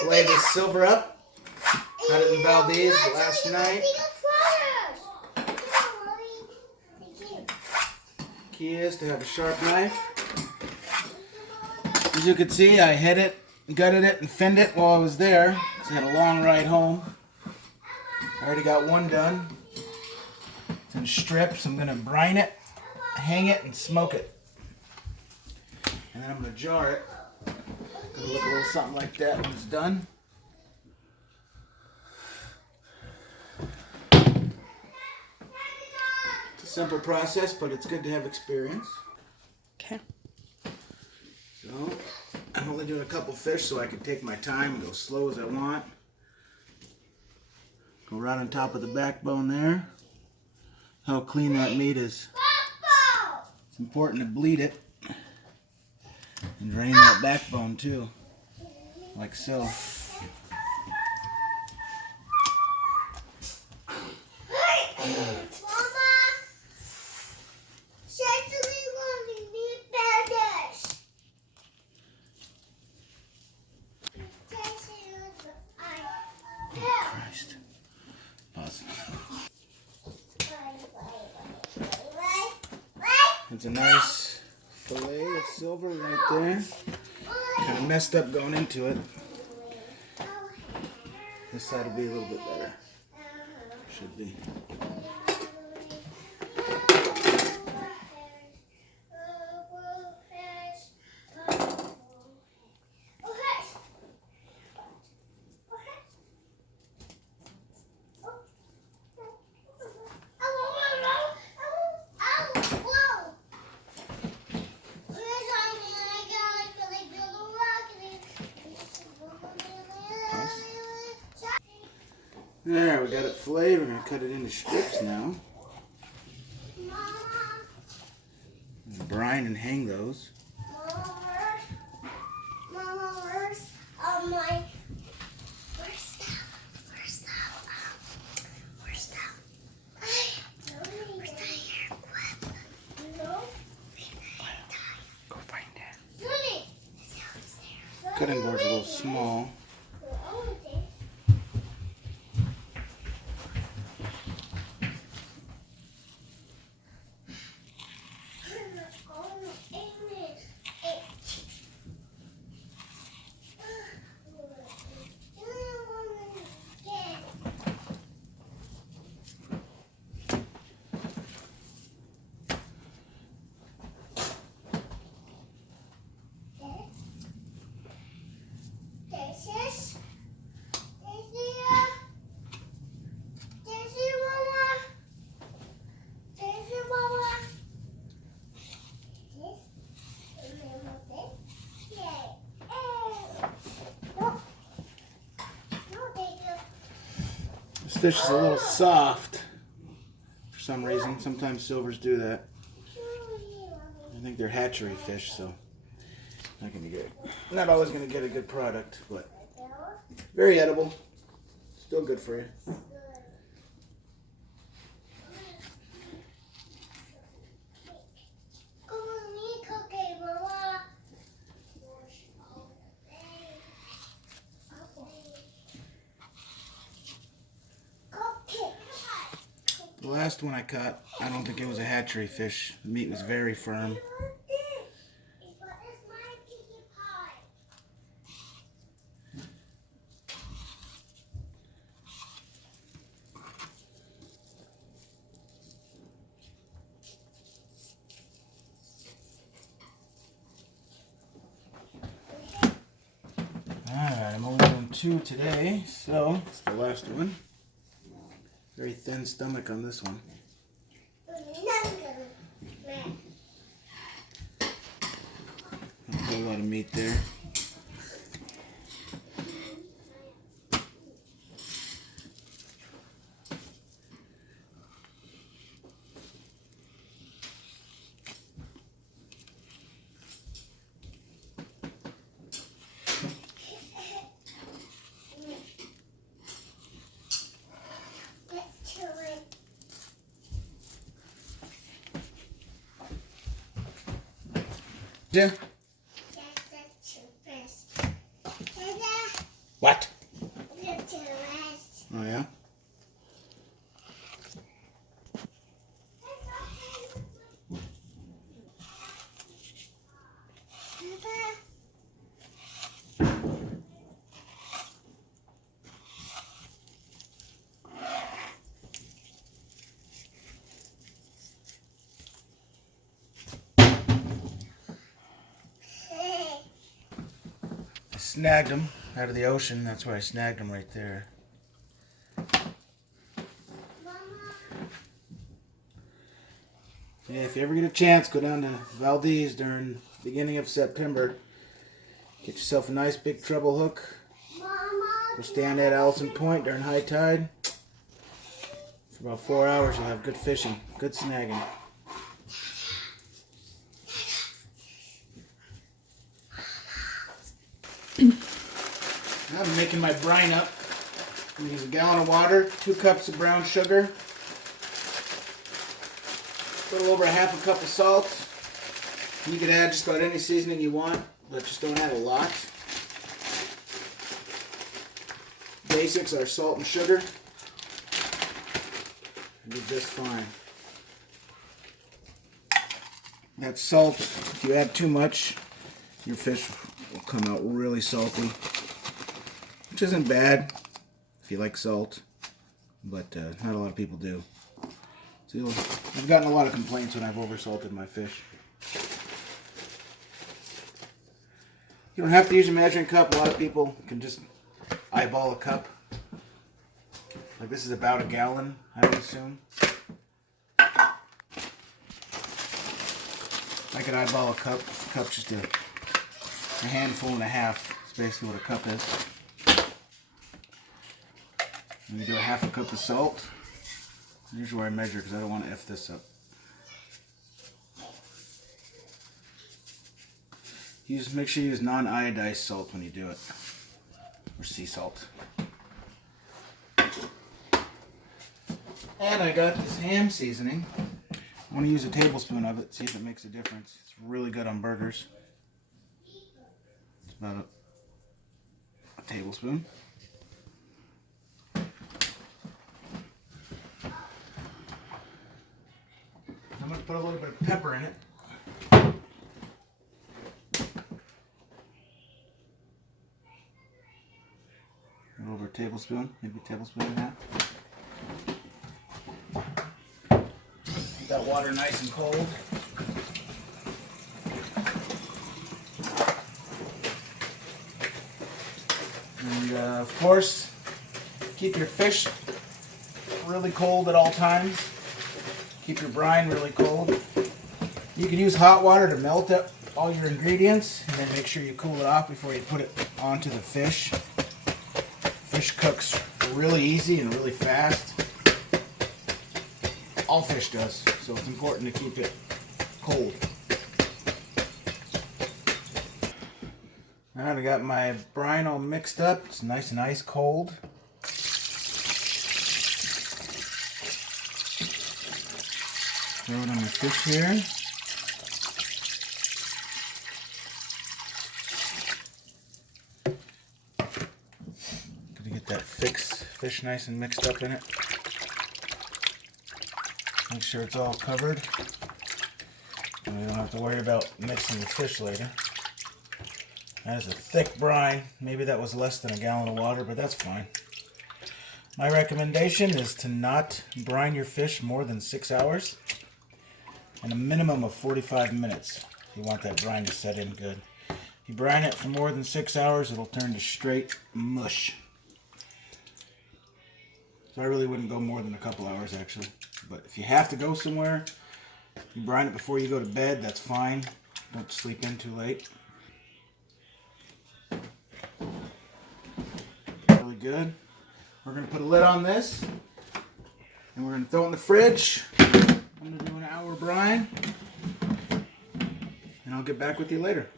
Fillet this silver up. Got it in Valdez last night. Key is to have a sharp knife. As you can see, I hit it, gutted it, and finned it while I was there. So I had a long ride home. I already got one done. It's in strips. I'm going to brine it, hang it, and smoke it. And then I'm going to jar it. Going to look a little something like that when it's done. It's a simple process, but it's good to have experience. Okay. So, I'm only doing a couple fish so I can take my time and go slow as I want. Go right on top of the backbone there. How clean that meat is. It's important to bleed it and drain that backbone too, like so. Christ. Pause. It's a nice fillet of silver right there. Kind of messed up going into it. This side will be a little bit better. Should be. There, we got it filleted. We're going to cut it into strips now. Brine and hang those. Mama, where's the hair clip? Go find it. Cutting board's a little small. This fish is a little soft for some reason. Sometimes silvers do that. I think they're hatchery fish, so not always going to get a good product, but very edible. Still good for you. The last one I caught, I don't think it was a hatchery fish. The meat was very firm. Alright, I'm only doing 2 today, so it's the last one. Very thin stomach on this one. A whole lot of meat there. Yeah. What? Get to rest. Oh, yeah? I snagged them out of the ocean. That's where I snagged them right there. Yeah, if you ever get a chance, go down to Valdez during the beginning of September. Get yourself a nice big treble hook. Go stand at Allison Point during high tide. For about 4 hours, you'll have good fishing, good snagging. Now I'm making my brine up. I'm going to use a gallon of water, 2 cups of brown sugar, a little over a half a cup of salt. You can add just about any seasoning you want, but just don't add a lot. Basics are salt and sugar. Do just fine. That salt, if you add too much, your fish will come out really salty, which isn't bad if you like salt, but not a lot of people do. So I've gotten a lot of complaints when I've oversalted my fish. You don't have to use a measuring cup. A lot of people can just eyeball a cup. Like this is about a gallon, I would assume. I could eyeball a cup. A cup's just a handful and a half. That's basically what a cup is. And you do a half a cup of salt. Here's where I measure because I don't want to F this up. Make sure you use non-iodized salt when you do it. Or sea salt. And I got this ham seasoning. I want to use a tablespoon of it, see if it makes a difference. It's really good on burgers. It's about a tablespoon. I'm going to put a little bit of pepper in it. A little over a tablespoon, maybe a tablespoon and a half. Keep that water nice and cold. And of course, keep your fish really cold at all times. Keep your brine really cold. You can use hot water to melt up all your ingredients and then make sure you cool it off before you put it onto the fish. Fish cooks really easy and really fast. All fish does, so it's important to keep it cold. Alright, I got my brine all mixed up. It's nice and ice cold. Throw it on my fish here. Gotta get that fish nice and mixed up in it. Make sure it's all covered. And we don't have to worry about mixing the fish later. That is a thick brine. Maybe that was less than a gallon of water, but that's fine. My recommendation is to not brine your fish more than 6 hours and a minimum of 45 minutes if you want that brine to set in good. If you brine it for more than 6 hours, it'll turn to straight mush. So I really wouldn't go more than a couple hours actually. But if you have to go somewhere, you brine it before you go to bed, that's fine. Don't sleep in too late. Really good. We're going to put a lid on this, and we're going to throw it in the fridge. I'm going to do an hour brine, and I'll get back with you later.